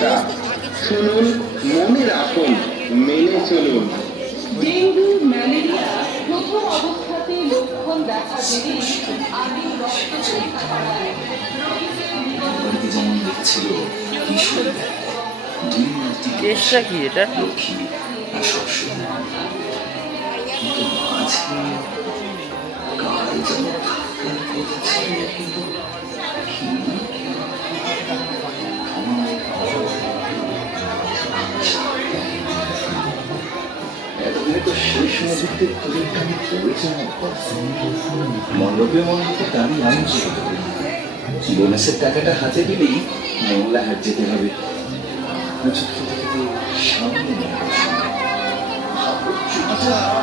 বার্তা শুনুন মনে রাখুন মেনে চলুন। ডেঙ্গু ম্যালেরিয়া প্রথম অবস্থাতে লক্ষণ দেখা দিলেই আগে রক্ত পরীক্ষা করায়। যেমন দেখছিল কিশোর দুই মূর্তি কেসটা কি এটা? লক্ষ্মী মাঝে যেন তো শেষ মুহূর্তে আমার কথা। মণ্ডপে মণ্ডপে দাঁড়িয়ে আনছে বোনাসের টাকাটা হাতে দিলেই মোংলা হাট যেতে হবে। খেতে সামনে। নিয়ে